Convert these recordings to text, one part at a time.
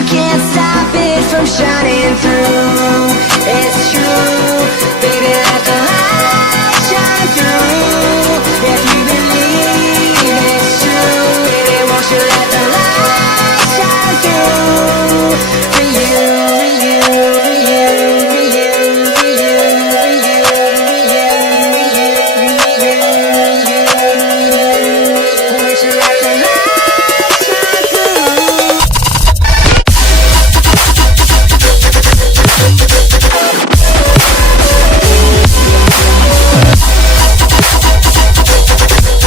you can't stop it from shining through. It's true, baby, let the light shine through. If you believe it's true, baby, won't you let the light shine through. For you, for you, for you, for you, for you, for you, for you, for you, for you,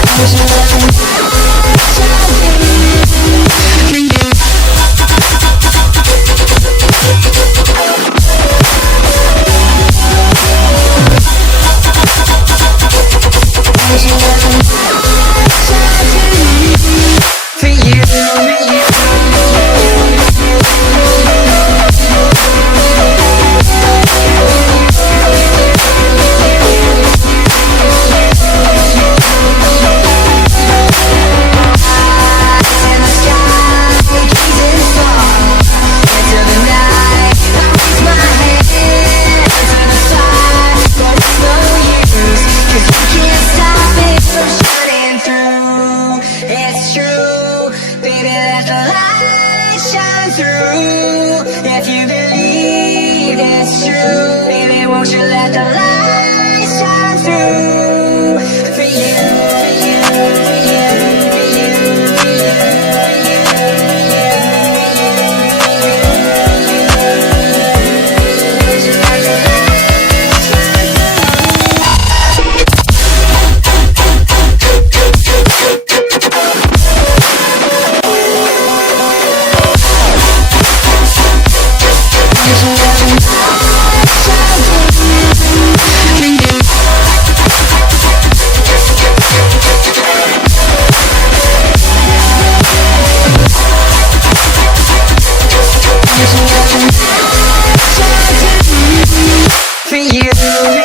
won't you let the light shine through. If you believe it's true, baby, won't you let the light shine through. For you, for you, for you, for you, for you, won't you let the light shine for you.